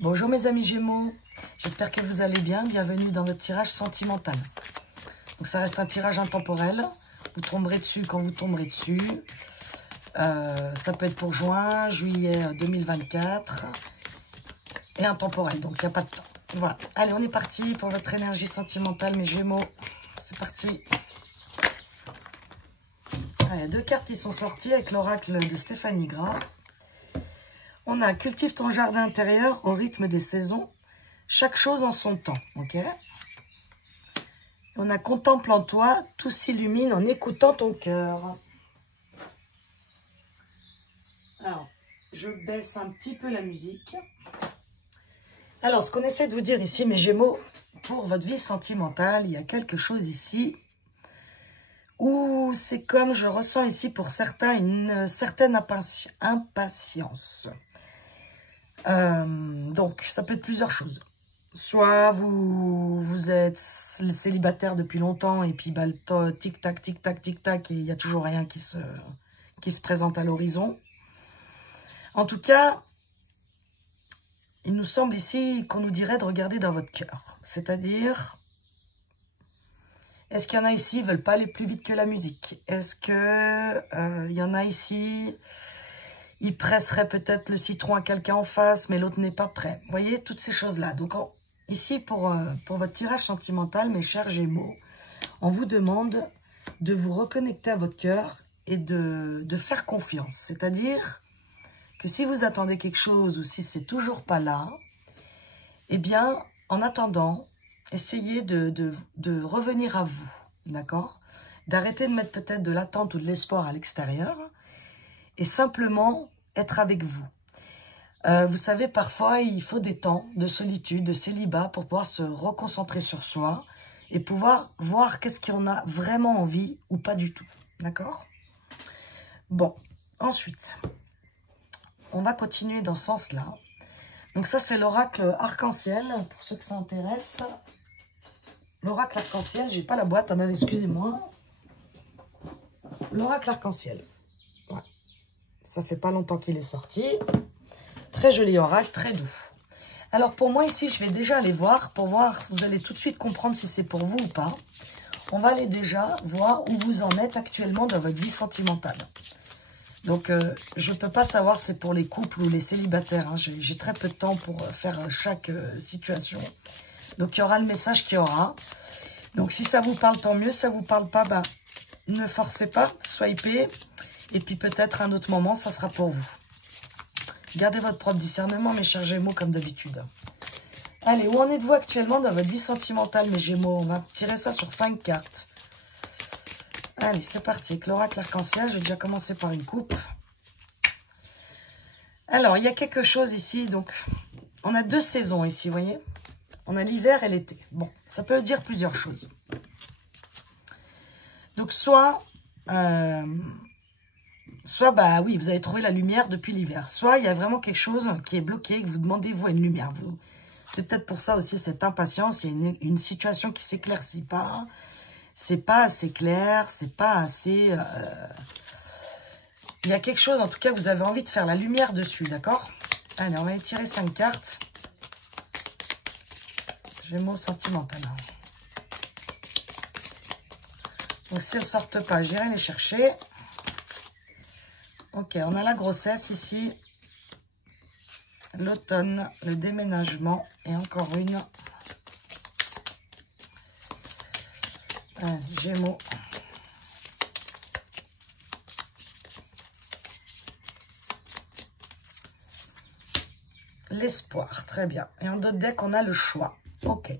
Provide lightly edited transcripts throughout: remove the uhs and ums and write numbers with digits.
Bonjour mes amis Gémeaux, j'espère que vous allez bien, bienvenue dans votre tirage sentimental. Donc ça reste un tirage intemporel, vous tomberez dessus quand vous tomberez dessus. Ça peut être pour juin, juillet 2024 et intemporel, donc il n'y a pas de temps. Voilà, allez on est parti pour votre énergie sentimentale mes Gémeaux, c'est parti. Il y a deux cartes qui sont sorties avec l'oracle de Stéphanie Gras. On a « Cultive ton jardin intérieur au rythme des saisons, chaque chose en son temps ». Ok. On a « Contemple en toi, tout s'illumine en écoutant ton cœur ». Alors, je baisse un petit peu la musique. Alors, ce qu'on essaie de vous dire ici, mes Gémeaux, pour votre vie sentimentale, il y a quelque chose ici où c'est comme je ressens ici pour certains une certaine impatience. Donc, ça peut être plusieurs choses. Soit vous êtes célibataire depuis longtemps et puis bah, le temps tic-tac, tic-tac, tic-tac et il n'y a toujours rien qui se présente à l'horizon. En tout cas, il nous semble ici qu'on nous dirait de regarder dans votre cœur. C'est-à-dire, est-ce qu'il y en a ici qui ne veulent pas aller plus vite que la musique? Est-ce qu'il y en a ici... Il presserait peut-être le citron à quelqu'un en face, mais l'autre n'est pas prêt. Vous voyez, toutes ces choses-là. Donc, ici, pour votre tirage sentimental, mes chers Gémeaux, on vous demande de vous reconnecter à votre cœur et de faire confiance. C'est-à-dire que si vous attendez quelque chose ou si c'est toujours pas là, eh bien, en attendant, essayez de revenir à vous, d'accord? D'arrêter de mettre peut-être de l'attente ou de l'espoir à l'extérieur, et simplement être avec vous. Vous savez, parfois, il faut des temps de solitude, de célibat pour pouvoir se reconcentrer sur soi et pouvoir voir qu'est-ce qu'on a vraiment envie ou pas du tout. D'accord? Bon, ensuite, on va continuer dans ce sens-là. Donc ça, c'est l'oracle arc-en-ciel, pour ceux que ça intéresse. L'oracle arc-en-ciel, j'ai pas la boîte, excusez-moi. L'oracle arc-en-ciel. Ça fait pas longtemps qu'il est sorti. Très joli oracle, très doux. Alors pour moi ici, je vais déjà aller voir, pour voir, vous allez tout de suite comprendre si c'est pour vous ou pas. On va aller déjà voir où vous en êtes actuellement dans votre vie sentimentale. Donc je ne peux pas savoir si c'est pour les couples ou les célibataires. Hein. J'ai très peu de temps pour faire chaque situation. Donc il y aura le message qu'il y aura. Donc si ça vous parle, tant mieux. Si ça vous parle pas, bah, ne forcez pas, swipez. Et puis peut-être un autre moment, ça sera pour vous. Gardez votre propre discernement, mes chers Gémeaux, comme d'habitude. Allez, où en êtes-vous actuellement dans votre vie sentimentale, mes Gémeaux? On va tirer ça sur 5 cartes. Allez, c'est parti. Avec l'oracle arc-en-ciel, je vais déjà commencer par une coupe. Alors, il y a quelque chose ici. Donc, on a deux saisons ici, vous voyez. On a l'hiver et l'été. Bon, ça peut dire plusieurs choses. Donc, soit... Soit, bah oui, vous avez trouvé la lumière depuis l'hiver. Soit, il y a vraiment quelque chose qui est bloqué, que vous demandez, vous, une lumière. C'est peut-être pour ça aussi, cette impatience. Il y a une situation qui ne s'éclaircit pas. C'est pas assez clair, c'est pas assez... Il y a quelque chose, en tout cas, vous avez envie de faire la lumière dessus, d'accord? Allez, on va tirer 5 cartes. Gémeaux sentimental. Donc, si elles ne sortent pas, j'irai les chercher. Ok, on a la grossesse ici, l'automne, le déménagement et encore une. Gémeaux. L'espoir, très bien. Et en d'autres decks, on a le choix. Ok.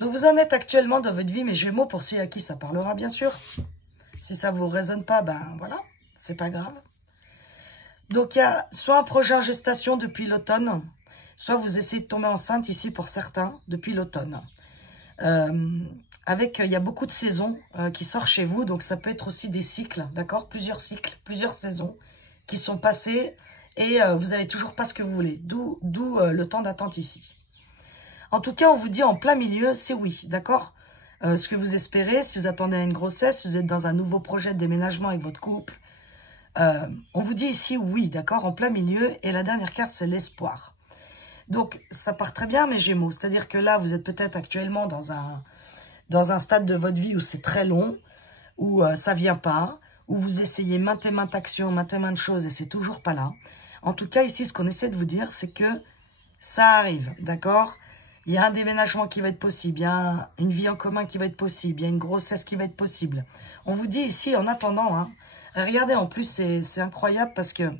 Donc, vous en êtes actuellement dans votre vie, mes Gémeaux, pour ceux à qui ça parlera, bien sûr. Si ça ne vous résonne pas, ben voilà. C'est pas grave. Donc, il y a soit un projet en gestation depuis l'automne, soit vous essayez de tomber enceinte ici pour certains depuis l'automne. Il y a beaucoup de saisons qui sortent chez vous, donc ça peut être aussi des cycles, d'accord? Plusieurs cycles, plusieurs saisons qui sont passées et vous n'avez toujours pas ce que vous voulez. D'où le temps d'attente ici. En tout cas, on vous dit en plein milieu, c'est oui, d'accord? Ce que vous espérez, si vous attendez à une grossesse, si vous êtes dans un nouveau projet de déménagement avec votre couple, on vous dit ici oui, d'accord, en plein milieu. Et la dernière carte, c'est l'espoir. Donc, ça part très bien, mes Gémeaux. C'est-à-dire que là, vous êtes peut-être actuellement dans un stade de votre vie où c'est très long, où ça vient pas, où vous essayez maintes et maintes actions, maintes et maintes choses, et c'est toujours pas là. En tout cas, ici, ce qu'on essaie de vous dire, c'est que ça arrive, d'accord? Il y a un déménagement qui va être possible, il y a une vie en commun qui va être possible, il y a une grossesse qui va être possible. On vous dit ici, en attendant, hein, regardez, en plus, c'est incroyable parce que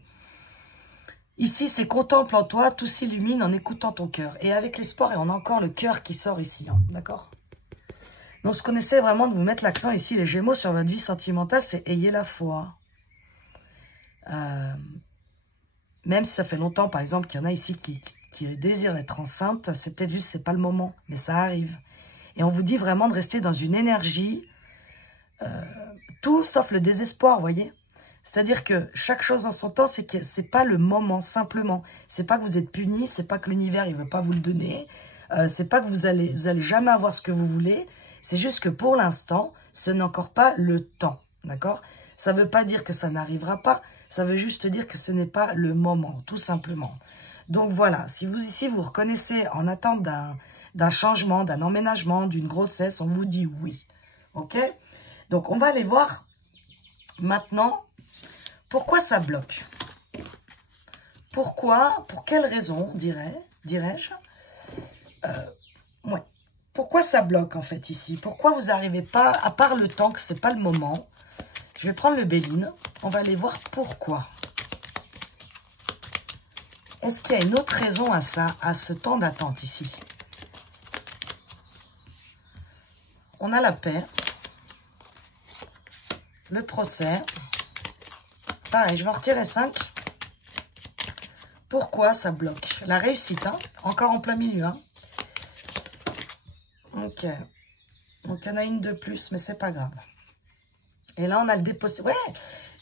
ici, c'est contemple en toi, tout s'illumine en écoutant ton cœur. Et avec l'espoir, et on a encore le cœur qui sort ici, hein, d'accord? Donc, ce qu'on essaie vraiment de vous mettre l'accent ici, les Gémeaux, sur votre vie sentimentale, c'est ayez la foi. Même si ça fait longtemps, par exemple, qu'il y en a ici qui désirent être enceinte, c'est peut-être juste, c'est pas le moment, mais ça arrive. Et on vous dit vraiment de rester dans une énergie, tout sauf le désespoir, vous voyez. C'est-à-dire que chaque chose en son temps, c'est que c'est pas le moment, simplement. C'est pas que vous êtes puni, c'est pas que l'univers, il veut pas vous le donner. C'est pas que vous allez jamais avoir ce que vous voulez. C'est juste que pour l'instant, ce n'est encore pas le temps, d'accord? Ça veut pas dire que ça n'arrivera pas, ça veut juste dire que ce n'est pas le moment, tout simplement. Donc voilà, si vous ici, vous reconnaissez en attente d'un changement, d'un emménagement, d'une grossesse, on vous dit oui, ok? Donc on va aller voir maintenant pourquoi ça bloque. Pourquoi, pour quelle raison, dirais-je, ouais. Pourquoi ça bloque, en fait, ici? Pourquoi vous n'arrivez pas, à part le temps, que ce n'est pas le moment? Je vais prendre le Béline. On va aller voir pourquoi. Est-ce qu'il y a une autre raison à ça, à ce temps d'attente, ici? On a la paix. Le procès. Pareil, je vais en retirer 5. Pourquoi ça bloque? La réussite, hein? Encore en plein milieu, hein? Ok. Donc, il y en a une de plus, mais c'est pas grave. Et là, on a le dépôt. Ouais,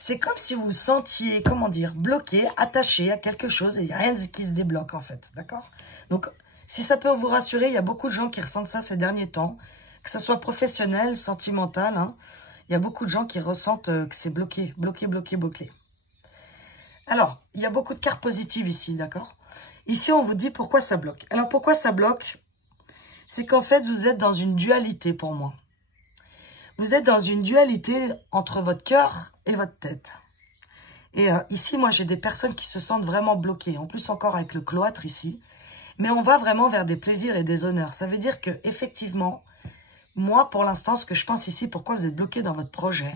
c'est comme si vous vous sentiez, comment dire, bloqué, attaché à quelque chose et il n'y a rien qui se débloque, en fait. D'accord? Donc, si ça peut vous rassurer, il y a beaucoup de gens qui ressentent ça ces derniers temps. Que ce soit professionnel, sentimental, hein. Il y a beaucoup de gens qui ressentent que c'est bloqué, bloqué, bloqué, bloqué. Alors, il y a beaucoup de cartes positives ici, d'accord? Ici, on vous dit pourquoi ça bloque. Alors, pourquoi ça bloque? C'est qu'en fait, vous êtes dans une dualité pour moi. Vous êtes dans une dualité entre votre cœur et votre tête. Et ici, moi, j'ai des personnes qui se sentent vraiment bloquées. En plus, encore avec le cloître ici. Mais on va vraiment vers des plaisirs et des honneurs. Ça veut dire que effectivement, moi, pour l'instant, ce que je pense ici, pourquoi vous êtes bloqué dans votre projet,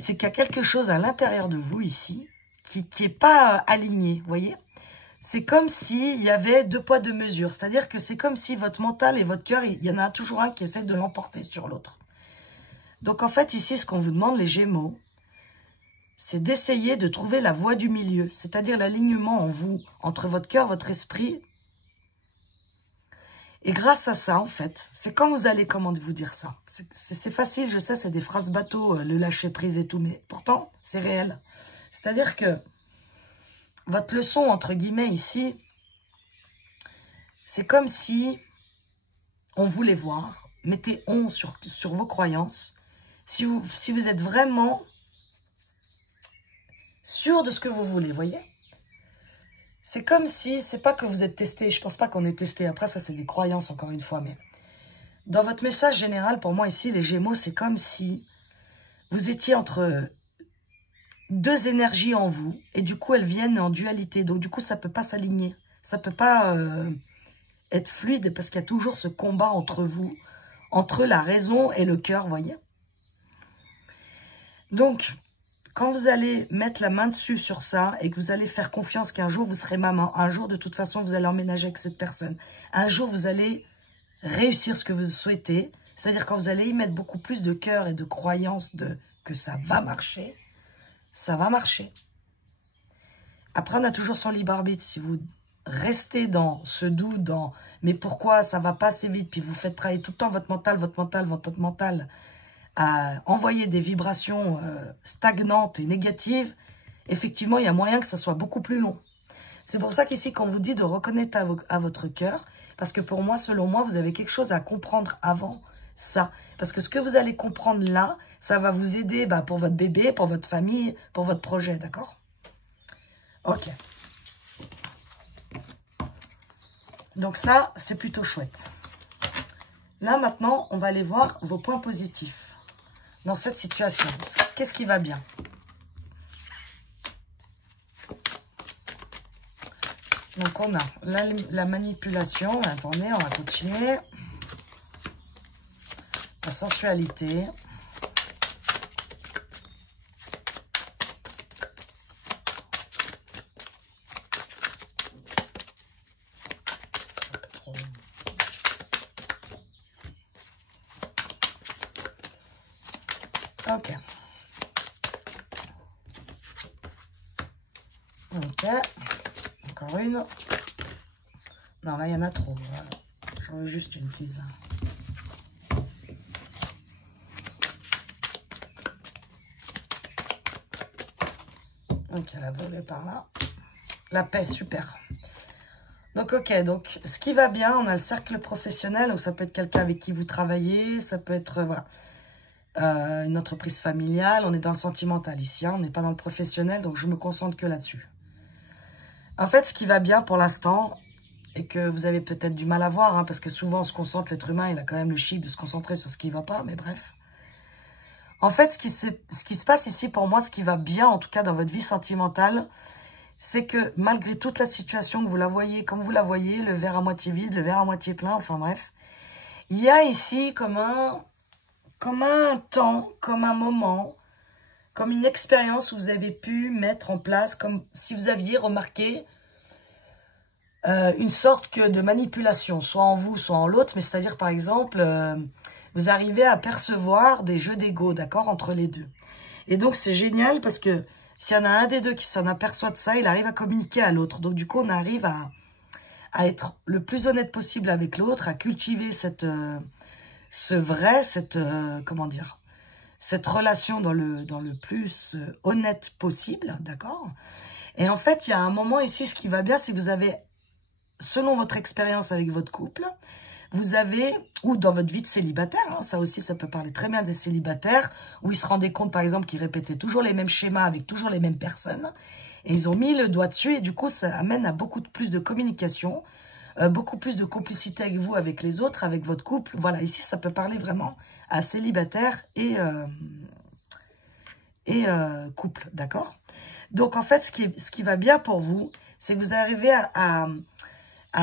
c'est qu'il y a quelque chose à l'intérieur de vous ici qui n'est pas aligné, vous voyez? C'est comme s'il y avait 2 poids 2 mesures. C'est-à-dire que c'est comme si votre mental et votre cœur, il y en a toujours un qui essaie de l'emporter sur l'autre. Donc en fait, ici, ce qu'on vous demande, les Gémeaux, c'est d'essayer de trouver la voie du milieu. C'est-à-dire l'alignement en vous, entre votre cœur, votre esprit. Et grâce à ça, en fait, c'est quand vous allez, comment vous dire ça? C'est facile, je sais, c'est des phrases bateau, le lâcher prise et tout, mais pourtant, c'est réel. C'est-à-dire que votre leçon, entre guillemets, ici, c'est comme si on voulait voir, mettez « on » sur vos croyances, si vous êtes vraiment sûr de ce que vous voulez, voyez? C'est comme si, c'est pas que vous êtes testé, je pense pas qu'on est testé, après ça c'est des croyances encore une fois, mais dans votre message général, pour moi ici, les Gémeaux, c'est comme si vous étiez entre 2 énergies en vous, et du coup elles viennent en dualité, donc du coup ça peut pas s'aligner, ça peut pas être fluide, parce qu'il y a toujours ce combat entre vous, entre la raison et le cœur, voyez. Donc, quand vous allez mettre la main dessus sur ça, et que vous allez faire confiance qu'un jour vous serez maman, un jour de toute façon vous allez emménager avec cette personne, un jour vous allez réussir ce que vous souhaitez, c'est-à-dire quand vous allez y mettre beaucoup plus de cœur et de croyance que ça va marcher, ça va marcher. Après, on a toujours son libre arbitre. Si vous restez dans ce doute, dans « mais pourquoi ça va pas assez vite ?» puis vous faites travailler tout le temps votre mental, à envoyer des vibrations stagnantes et négatives, effectivement, il y a moyen que ça soit beaucoup plus long. C'est pour ça qu'ici, quand on vous dit de reconnaître à votre cœur, parce que pour moi, selon moi, vous avez quelque chose à comprendre avant ça. Parce que ce que vous allez comprendre là, ça va vous aider pour votre bébé, pour votre famille, pour votre projet, d'accord? Ok. Donc ça, c'est plutôt chouette. Là, maintenant, on va aller voir vos points positifs dans cette situation. Qu'est-ce qui va bien? Donc, on a la manipulation. Attendez, on va continuer. La sensualité. Ok. Ok. Encore une. Non, là, il y en a trop. J'en veux juste une, please. Ok, la volée par là. La paix, super. Donc, ok. Donc, ce qui va bien, on a le cercle professionnel. Donc, ça peut être quelqu'un avec qui vous travaillez. Ça peut être, voilà, une entreprise familiale. On est dans le sentimental ici. Hein, on n'est pas dans le professionnel. Donc, je me concentre que là-dessus. En fait, ce qui va bien pour l'instant, et que vous avez peut-être du mal à voir, hein, parce que souvent on se concentre, l'être humain, il a quand même le chic de se concentrer sur ce qui ne va pas, mais bref. En fait, ce qui se passe ici, pour moi, ce qui va bien, en tout cas dans votre vie sentimentale, c'est que malgré toute la situation, que vous la voyez comme vous la voyez, le verre à moitié vide, le verre à moitié plein, enfin bref, il y a ici comme un temps, comme un moment, comme une expérience où vous avez pu mettre en place, comme si vous aviez remarqué une sorte de manipulation, soit en vous, soit en l'autre, mais c'est-à-dire, par exemple, vous arrivez à percevoir des jeux d'ego, d'accord, entre les deux. Et donc, c'est génial parce que s'il y en a un des deux qui s'en aperçoit de ça, il arrive à communiquer à l'autre. Donc, du coup, on arrive à être le plus honnête possible avec l'autre, à cultiver comment dire, cette relation dans le plus honnête possible, d'accord? Et en fait, il y a un moment ici, ce qui va bien, c'est que vous avez, selon votre expérience avec votre couple, vous avez, ou dans votre vie de célibataire, hein, ça aussi, ça peut parler très bien des célibataires, où ils se rendaient compte, par exemple, qu'ils répétaient toujours les mêmes schémas avec toujours les mêmes personnes, et ils ont mis le doigt dessus, et du coup, ça amène à beaucoup plus de communication, beaucoup plus de complicité avec vous, avec les autres, avec votre couple. Voilà, ici, ça peut parler vraiment à célibataire et couple, d'accord? Donc, en fait, ce qui va bien pour vous, c'est que vous arrivez à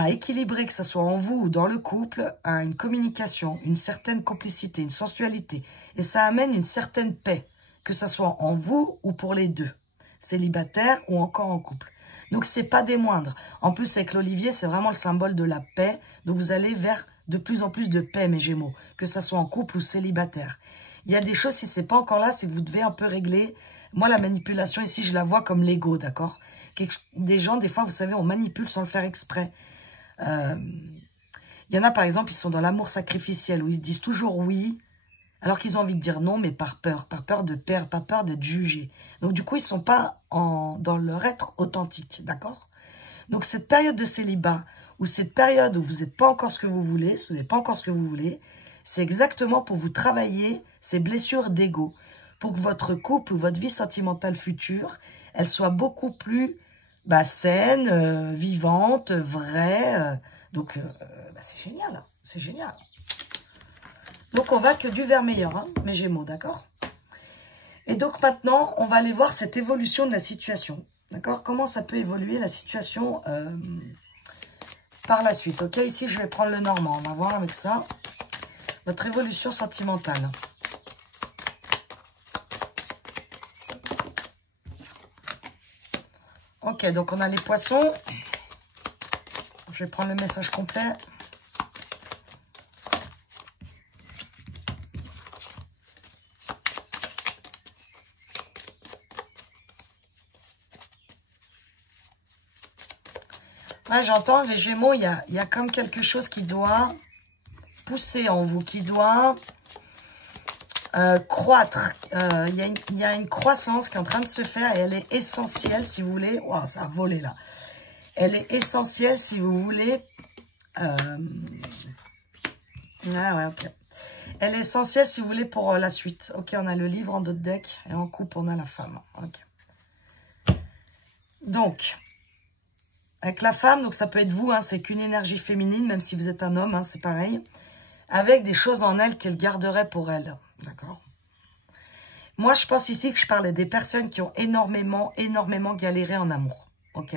équilibrer, que ce soit en vous ou dans le couple, à une communication, une certaine complicité, une sensualité. Et ça amène une certaine paix, que ce soit en vous ou pour les deux, célibataire ou encore en couple. Donc, c'est pas des moindres. En plus, avec l'olivier, c'est vraiment le symbole de la paix. Donc, vous allez vers de plus en plus de paix, mes Gémeaux, que ce soit en couple ou célibataire. Il y a des choses, si c'est pas encore là, c'est que vous devez un peu régler. Moi, la manipulation, ici, je la vois comme l'ego, d'accord? Des gens, des fois, vous savez, on manipule sans le faire exprès. Il y en a, par exemple, ils sont dans l'amour sacrificiel, où ils disent toujours oui, alors qu'ils ont envie de dire non, mais par peur de perdre, par peur d'être jugés. Donc, du coup, ils ne sont pas dans leur être authentique, d'accord? Donc, cette période de célibat, ou cette période où vous n'êtes pas encore ce que vous voulez, c'est exactement pour vous travailler ces blessures d'ego, pour que votre couple ou votre vie sentimentale future, elle soit beaucoup plus saine, vivante, vraie. Donc, c'est génial, c'est génial. Donc, on va que du vers meilleur, hein, mes Gémeaux, d'accord? Et donc, maintenant, on va aller voir cette évolution de la situation, d'accord? Comment ça peut évoluer la situation par la suite, ok? Ici, je vais prendre le normand, on va voir avec ça. Votre évolution sentimentale. Ok, donc on a les poissons. Je vais prendre le message complet. Ouais, j'entends les Gémeaux, il y a comme quelque chose qui doit pousser en vous, qui doit croître. Il y a une croissance qui est en train de se faire et elle est essentielle si vous voulez. Wow, ça a volé là. Elle est essentielle si vous voulez. Ouais, ok. Elle est essentielle si vous voulez pour la suite. Ok, on a le livre en d'autres decks et en coupe on a la femme. Ok. Donc, Avec la femme, donc ça peut être vous, hein, c'est qu'une énergie féminine, même si vous êtes un homme, hein, c'est pareil. Avec des choses en elle qu'elle garderait pour elle. D'accord? Moi, je pense ici que je parlais des personnes qui ont énormément galéré en amour. Ok?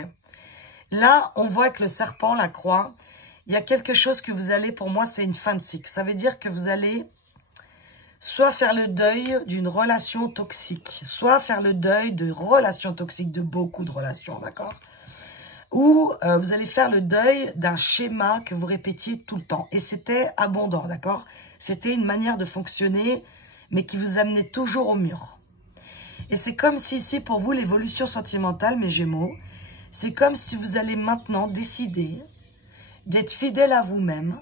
Là, on voit que le serpent, la croix, il y a quelque chose que vous allez, pour moi, c'est une fin de cycle. Ça veut dire que vous allez soit faire le deuil d'une relation toxique, soit faire le deuil de relations toxiques, de beaucoup de relations, d'accord? Ou vous allez faire le deuil d'un schéma que vous répétiez tout le temps. Et c'était abondant, d'accord? C'était une manière de fonctionner, mais qui vous amenait toujours au mur. Et c'est comme si ici, pour vous, l'évolution sentimentale, mes Gémeaux, c'est comme si vous allez maintenant décider d'être fidèle à vous-même,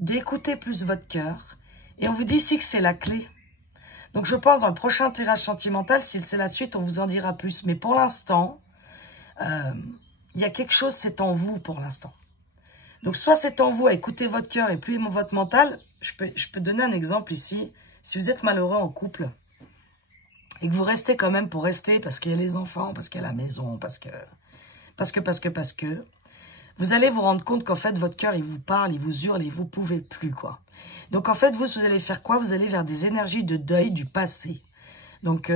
d'écouter plus votre cœur. Et on vous dit ici que c'est la clé. Donc je pense dans le prochain tirage sentimental, si c'est la suite, on vous en dira plus. Mais pour l'instant, il y a quelque chose, c'est en vous pour l'instant. Donc soit c'est en vous à écouter votre cœur et puis votre mental. Je peux donner un exemple ici. Si vous êtes malheureux en couple et que vous restez quand même pour rester parce qu'il y a les enfants, parce qu'il y a la maison, parce que, vous allez vous rendre compte qu'en fait, votre cœur, il vous parle, il vous hurle et vous ne pouvez plus, quoi. Donc, en fait, vous allez faire quoi? Vous allez vers des énergies de deuil du passé. Donc,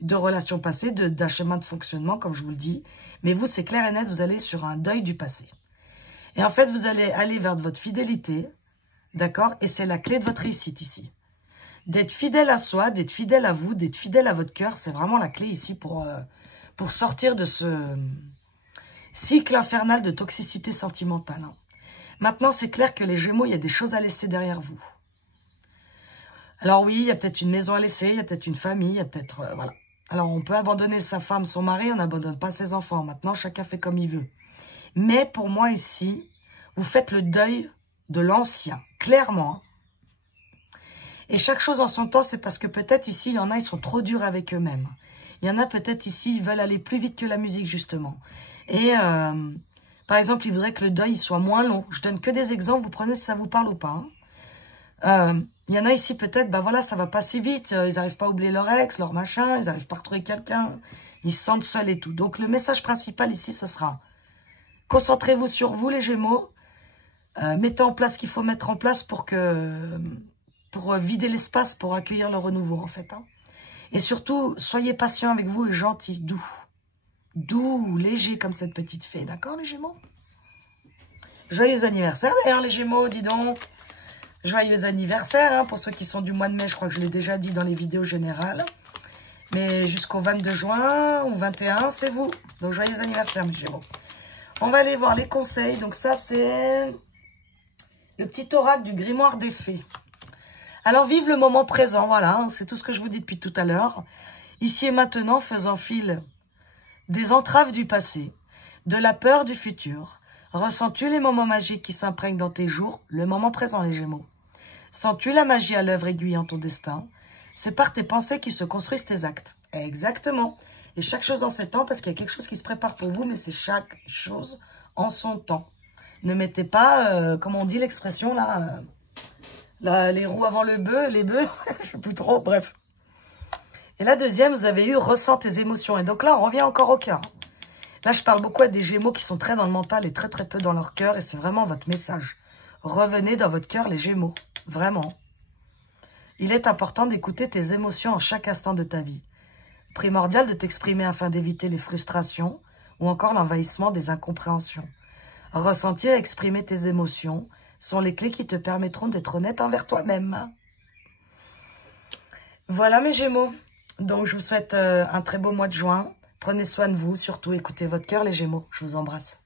de relations passées, d'un chemin de fonctionnement, comme je vous le dis. Mais vous, c'est clair et net, vous allez sur un deuil du passé. Et en fait, vous allez aller vers votre fidélité, d'accord? Et c'est la clé de votre réussite ici. D'être fidèle à soi, d'être fidèle à vous, d'être fidèle à votre cœur, c'est vraiment la clé ici pour sortir de ce cycle infernal de toxicité sentimentale. Hein. Maintenant, c'est clair que les Gémeaux, il y a des choses à laisser derrière vous. Alors oui, il y a peut-être une maison à laisser, il y a peut-être une famille, il y a peut-être... voilà. Alors, on peut abandonner sa femme, son mari, on n'abandonne pas ses enfants. Maintenant, chacun fait comme il veut. Mais pour moi, ici, vous faites le deuil de l'ancien, clairement. Et chaque chose en son temps, c'est parce que peut-être ici, il y en a, ils sont trop durs avec eux-mêmes. Il y en a peut-être ici, ils veulent aller plus vite que la musique, justement. Et par exemple, ils voudraient que le deuil soit moins long. Je donne que des exemples, vous prenez si ça vous parle ou pas. Hein. Il y en a ici peut-être, ben voilà, ça va pas si vite. Ils n'arrivent pas à oublier leur ex, leur machin, ils n'arrivent pas à retrouver quelqu'un. Ils se sentent seuls et tout. Donc le message principal ici, ce sera concentrez-vous sur vous les Gémeaux. Mettez en place ce qu'il faut mettre en place pour vider l'espace, pour accueillir le renouveau en fait. Hein. Et surtout, soyez patient avec vous et gentil, doux. Doux, léger comme cette petite fée, d'accord les Gémeaux? Joyeux anniversaire d'ailleurs les Gémeaux, dis donc. Joyeux anniversaire, hein, pour ceux qui sont du mois de mai, je crois que je l'ai déjà dit dans les vidéos générales. Mais jusqu'au 22 juin ou 21, c'est vous. Donc joyeux anniversaire mes Gémeaux. On va aller voir les conseils. Donc ça c'est le petit oracle du grimoire des fées. Alors vive le moment présent, voilà, hein, c'est tout ce que je vous dis depuis tout à l'heure. Ici et maintenant, faisant fi des entraves du passé, de la peur du futur. Ressens-tu les moments magiques qui s'imprègnent dans tes jours? Le moment présent, les Gémeaux. Sens-tu la magie à l'œuvre aiguillant ton destin? C'est par tes pensées qui se construisent tes actes. Exactement. Et chaque chose en ses temps, parce qu'il y a quelque chose qui se prépare pour vous, mais c'est chaque chose en son temps. Ne mettez pas, comme on dit l'expression là, les roues avant le bœuf, les bœufs, je sais plus trop, bref. Et la deuxième, vous avez eu ressens tes émotions. Et donc là, on revient encore au cœur. Là, je parle beaucoup à des Gémeaux qui sont très dans le mental et très très peu dans leur cœur. Et c'est vraiment votre message. Revenez dans votre cœur, les Gémeaux. Vraiment. Il est important d'écouter tes émotions en chaque instant de ta vie. Primordial de t'exprimer afin d'éviter les frustrations ou encore l'envahissement des incompréhensions. Ressentir et exprimer tes émotions sont les clés qui te permettront d'être honnête envers toi-même. Voilà mes Gémeaux. Donc, je vous souhaite un très beau mois de juin. Prenez soin de vous, surtout écoutez votre cœur les Gémeaux. Je vous embrasse.